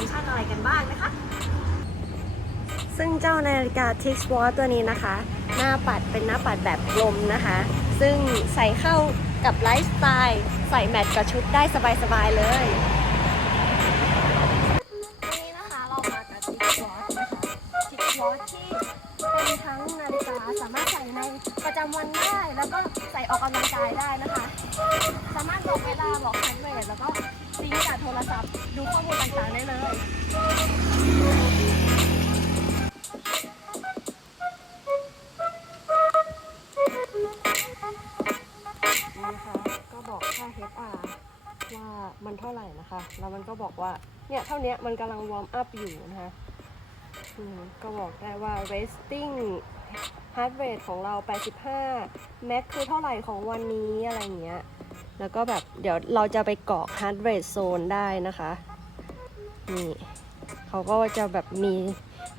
ฟังก์ชันอะไรกันบ้างนะคะ ซึ่งเจ้านาฬิกา Tix Watch ตัวนี้นะคะ หน้าปัดเป็นหน้าปัดแบบกลมนะคะ ซึ่งใส่เข้ากับไลฟ์สไตล์ใส่แมทกับชุดได้สบายๆเลยวันนี้นะคะเรามากับ Tix Watch นะคะ Tix Watch ที่เป็นทั้งนาฬิกาสามารถใส่ในประจำวันได้ แล้วก็ใส่ออกกำลังกายได้นะคะ นเท่าไหร่นะคะ แล้วมันก็บอกว่า เนี่ยเท่านี้มันกำลังวอร์มอัพอยู่นะคะก็บอกได้ว่า resting heart rate ของเรา 85 max คือเท่าไหร่ของวันนี้อะไรอย่างเงี้ย แล้วก็แบบเดี๋ยวเราจะไปเกาะ heart rate zone ได้นะคะ นี่เขาก็จะแบบมี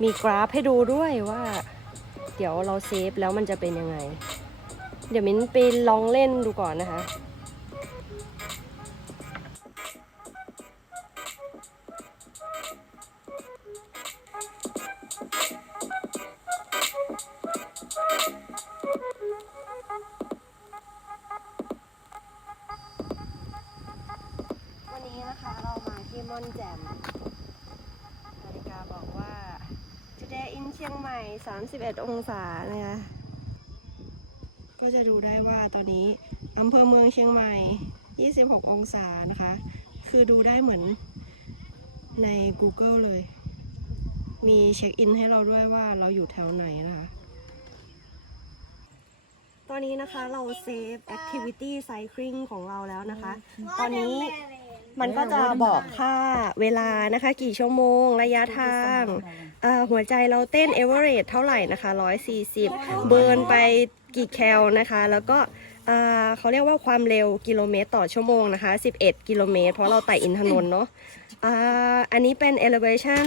มีกราฟให้ดูด้วยว่า เดี๋ยวเราเซฟแล้วมันจะเป็นยังไง เดี๋ยวมิ้นไปลองเล่นดูก่อนนะคะ ใหม่ 31 องศานะคะ ก็จะดูได้ว่าตอนนี้อำเภอเมืองเชียงใหม่ 26 องศานะคะ คือดูได้เหมือนใน Google เลย มีเช็คอินให้เราด้วยว่าเราอยู่แถวไหนนะคะ ตอนนี้นะคะเราเซฟ activity cycling ของเราแล้วนะคะ ตอนนี้ มันก็จะบอกค่าเวลานะคะ กี่ชั่วโมง ระยะทางเอ่อหัวใจเราเต้นเอเวอเรสเท่าไหร่นะคะ 140 เบิร์นไปกี่แคลนะคะ แล้วก็ เขาเรียกว่าความเร็วกิโลเมตรต่อชั่วโมงนะคะ 11 กิโลเมตร เพราะเราไต่อินทนนท์เนาะอันนี้เป็น elevation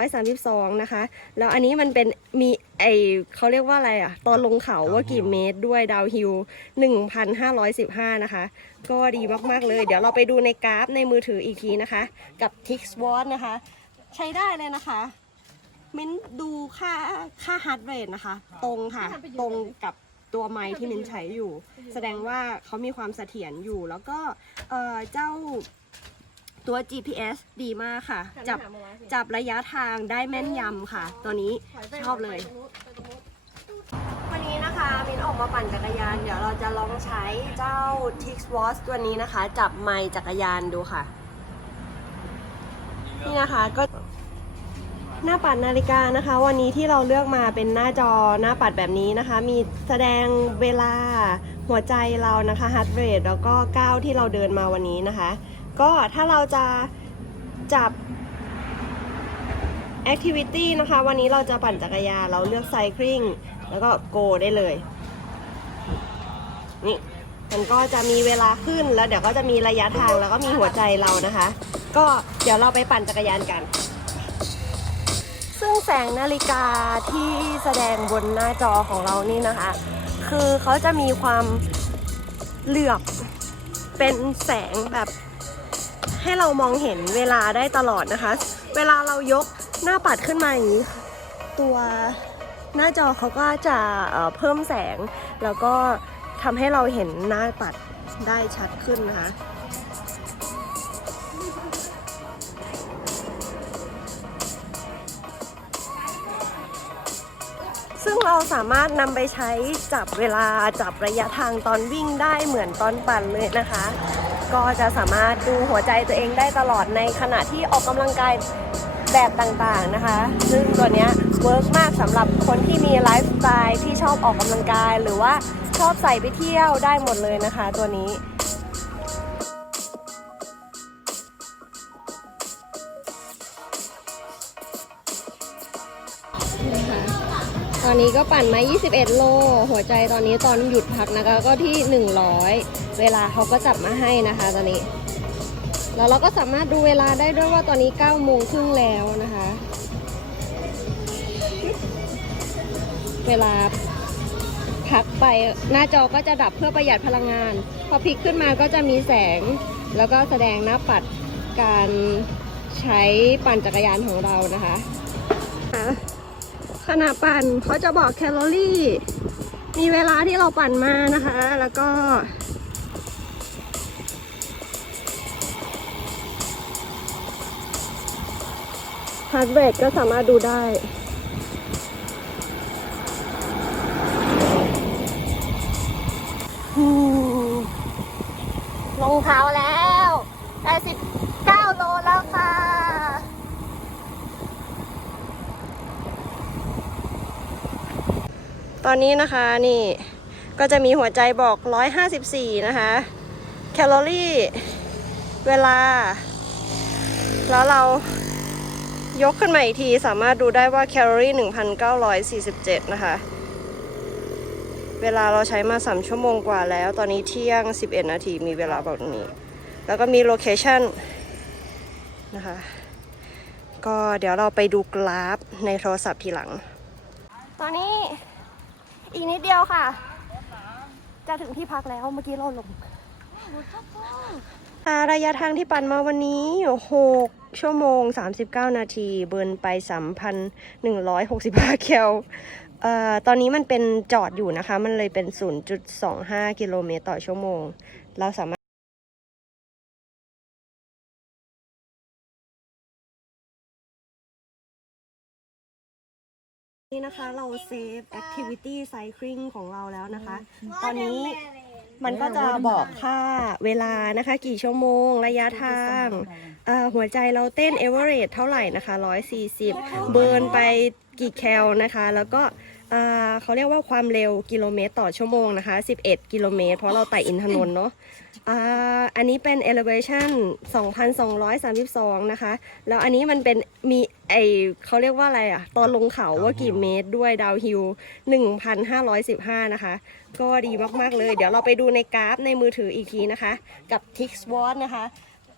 2,232 นะคะ แล้วอันนี้มันเป็นมีไอเขาเรียกว่าอะไรอะตอนลงเขาว่ากี่เมตรด้วยดาวฮิล1,515 นะคะ ก็ดีมาก ๆ เลย เดี๋ยวเราไปดูในกราฟในมือถืออีกทีนะคะ กับ Tix Watch นะคะ ใช้ได้เลยนะคะ มิ้นดูค่าค่า heart rate นะคะ ตรงค่ะ ตรงกับ ตัวไม้ที่มิ้นใช้อยู่ แสดงว่าเขามีความเสถียรอยู่ แล้วก็เอ่อเจ้าตัว GPS ดีมากค่ะ จับจับระยะทางได้แม่นยำค่ะ ตัวนี้ชอบเลย วันนี้นะคะมินออกมาปั่นจักรยาน เดี๋ยวเราจะลองใช้เจ้า Tix Watch ตัวนี้นะคะ จับไมค์จักรยานดูค่ะ นี่นะคะก็ หน้าปัดนาฬิกานะคะ วันนี้ที่เราเลือกมาเป็นหน้าจอหน้าปัดแบบนี้นะคะ มีแสดงเวลาหัวใจเรานะคะ heart rate แล้วก็ก้าวที่เราเดินมาวันนี้นะคะ ก็ถ้าเราจะจับ activity นะคะ วันนี้เราจะปั่นจักรยานเราเลือก cycling แล้วก็ go ได้เลย นี่มันก็จะมีเวลาขึ้นแล้วเดี๋ยวก็จะมีระยะทางแล้วก็มีหัวใจเรานะคะ ก็เดี๋ยวเราไปปั่นจักรยานกัน แสงนาฬิกาที่แสดงบนหน้าจอของเรานี่นะคะ คือเขาจะมีความเหลือบเป็นแสงแบบ ให้เรามองเห็นเวลาได้ตลอดนะคะ เวลาเรายกหน้าปัดขึ้นมาอย่างนี้ ตัวหน้าจอเขาก็จะเเพิ่มแสง แล้วก็ทำให้เราเห็นหน้าปัดได้ชัดขึ้นนะคะ เราสามารถนำไปใช้จับเวลาจับระยะทางตอนวิ่งได้เหมือนตอนปั่นเลยนะคะ ก็จะสามารถดูหัวใจตัวเองได้ตลอดในขณะที่ออกกำลังกายแบบต่างๆนะคะ ซึ่งตัวนี้เวิร์กมากสำหรับคนที่มีไลฟ์สไตล์ที่ชอบออกกำลังกาย หรือว่าชอบใส่ไปเที่ยวได้หมดเลยนะคะ ตัวนี้ ตอนนี้ก็ปั่นมา 21 โล หัวใจตอนนี้ตอนหยุดพักนะคะก็ที่ 100 เวลาเขาก็จับมาให้นะคะตอนนี้ แล้วเราก็สามารถดูเวลาได้ด้วยว่าตอนนี้9โมงครึ่งแล้วนะคะ เวลาพักไปหน้าจอก็จะดับเพื่อประหยัดพลังงาน พอพลิกขึ้นมาก็จะมีแสง แล้วก็แสดงหน้าปัดการใช้ปั่นจักรยานของเรานะคะ ขณะปั่นเขาจะบอกแคลอรี่ มีเวลาที่เราปั่นมานะคะ แล้วก็ ฮาร์ดเรทก็สามารถดูได้อืมลงเท้าแล้วได้สิบเก้าโลแล้วค่ะ ตอนนี้นะคะนี่ก็จะมีหัวใจบอก 154 นะคะ แคลอรี่ เวลา แล้วเรายกขึ้นมาอีกทีสามารถดูได้ว่าแคลอรี่ 1,947 นะคะ เวลาเราใช้มา 3 ชั่วโมงกว่าแล้ว ตอนนี้เที่ยง 11 นาทีมีเวลาแบบนี้ แล้วก็มีโลเคชั่นนะคะ ก็เดี๋ยวเราไปดูกราฟในโทรศัพท์ทีหลัง ตอนนี้ อีกนิดเดียวค่ะ จะถึงที่พักแล้วเมื่อกี้เราลงค่ะระยะทางที่ปั่นมาวันนี้ 6 ชั่วโมง 39 นาที เบิร์นไป 3,165แคลเอ่อตอนนี้มันเป็นจอดอยู่นะคะ มันเลยเป็น 0.25 กิโลเมตรต่อชั่วโมง เราสามารถ นี่นะคะเราเซฟแอคทิวิตี้ไซคลิงของเราแล้วนะคะ ตอนนี้มันก็จะบอกค่าเวลานะคะ กี่ชั่วโมงระยะทางเอ่อหัวใจเราเต้นเอเวอเรสเท่าไหร่นะคะ 140 เบิร์นไปกี่แคลนะคะ แล้วก็เอ่อเขาเรียกว่าความเร็วกิโลเมตรต่อชั่วโมงนะคะ 11 กิโลเมตร เพราะเราไต่อินทนนท์เนาะ อ่าอันนี้เป็น elevation 2,232 นะคะ แล้วอันนี้มันเป็นมีไอเขาเรียกว่าอะไรอะตอนลงเขาว่ากี่เมตรด้วยดาวฮิล1,515 นะคะ ก็ดีมาก ๆ เลย เดี๋ยวเราไปดูในกราฟในมือถืออีกทีนะคะ กับ t i x w a t นะคะ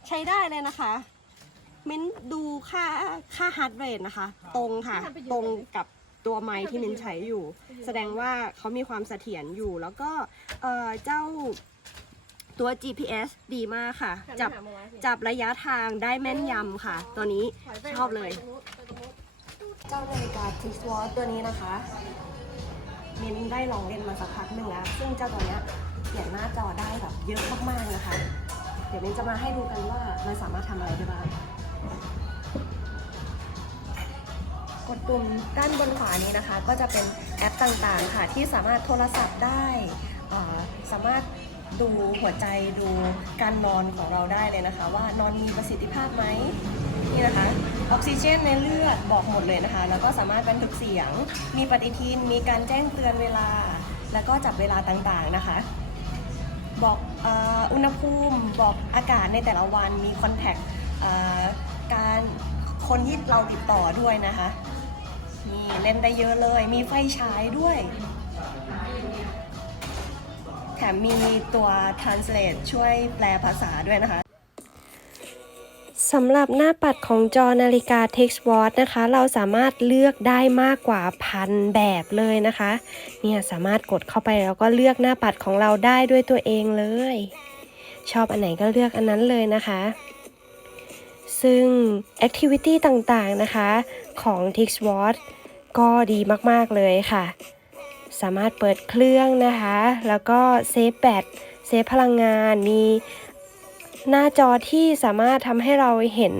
ใช้ได้เลยนะคะ มิ้นดูค่าค่า heart rate นะคะ ตรงค่ะ ตรงกับตัวไม้ที่มิ้นใช้อยู่ แสดงว่าเขามีความเสถียรอยู่ แล้วก็เอ่อเจ้า ตัว GPS ดีมากค่ะ จับจับระยะทางได้แม่นยำค่ะ ตัวนี้ชอบเลย เจ้านาฬิกา t i x w a t ตัวนี้นะคะมินได้ลองเล่นมาสักพักหนึ่งแล้ว ซึ่งเจ้าตัวเนี้ยเปลี่ยนหน้าจอได้แบบเยอะมากๆนะคะ เดี๋ยวมินจะมาให้ดูกันว่ามันสามารถทำอะไรได้บ้างกดปุ่มด้านบนขวานี้นะคะ ก็จะเป็นแอปต่างๆค่ะที่สามารถโทรศัพท์ได้อ่าสามารถ ดูหัวใจดูการนอนของเราได้เลยนะคะ ว่านอนมีประสิทธิภาพไหมนี่นะคะออกซิเจนในเลือดบอกหมดเลยนะคะ แล้วก็สามารถบันทึกเสียง มีปฏิทิน มีการแจ้งเตือนเวลา แล้วก็จับเวลาต่างๆนะคะ บอกอ่ออุณหภูมิบอกอากาศในแต่ละวันมีคอนแทคการคนที่เราติดต่อด้วยนะคะนี่เล่นได้เยอะเลย มีไฟฉายด้วย แถมมีตัว translate ช่วยแปลภาษาด้วยนะคะสำหรับหน้าปัดของจอนาฬิกา Text Watch นะคะ เราสามารถเลือกได้มากกว่าพันแบบเลยนะคะ เนี่ยสามารถกดเข้าไปแล้วก็เลือกหน้าปัดของเราได้ด้วยตัวเองเลย ชอบอันไหนก็เลือกอันนั้นเลยนะคะ ซึ่ง Activity ต่างๆนะคะของ Text Watch ก็ดีมากๆเลยค่ะ สามารถเปิดเครื่องนะคะ แล้วก็เซฟแบตเซฟพลังงานมีหน้าจอที่สามารถทำให้เราเห็น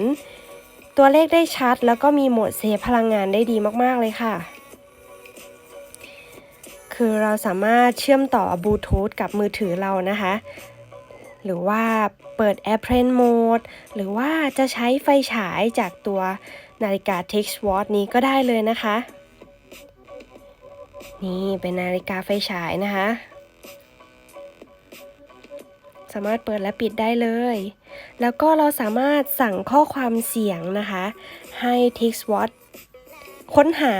ตัวเลขได้ชัด แล้วก็มีโหมดเซฟพลังงานได้ดีมาก ๆ เลยค่ะ คือเราสามารถเชื่อมต่อบลูทูธกับมือถือเรานะคะ หรือว่าเปิด Airplane Mode หรือว่าจะใช้ไฟฉายจากตัวนาฬิกา Text Watch นี้ก็ได้เลยนะคะ นี่เป็นนาฬิกาไฟฉายนะคะ สามารถเปิดและปิดได้เลย แล้วก็เราสามารถสั่งข้อความเสียงนะคะ ให้ TixWatch ค้นหา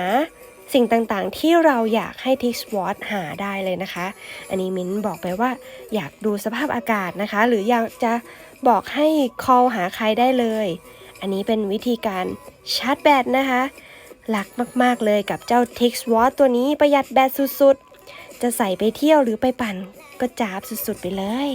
สิ่งต่างๆ ที่เราอยากให้ TixWatch หาได้เลยนะคะ อันนี้มิ้นบอกไปว่าอยากดูสภาพอากาศนะคะ หรืออยากจะบอกให้ call หาใครได้เลย อันนี้เป็นวิธีการชาร์จแบตนะคะ หลักมากๆเลยกับเจ้า t i x w a t ตัวนี้ประหยัดแบตสุดๆ จะใส่ไปเที่ยวหรือไปปั่นก็จ้าบสุดๆไปเลย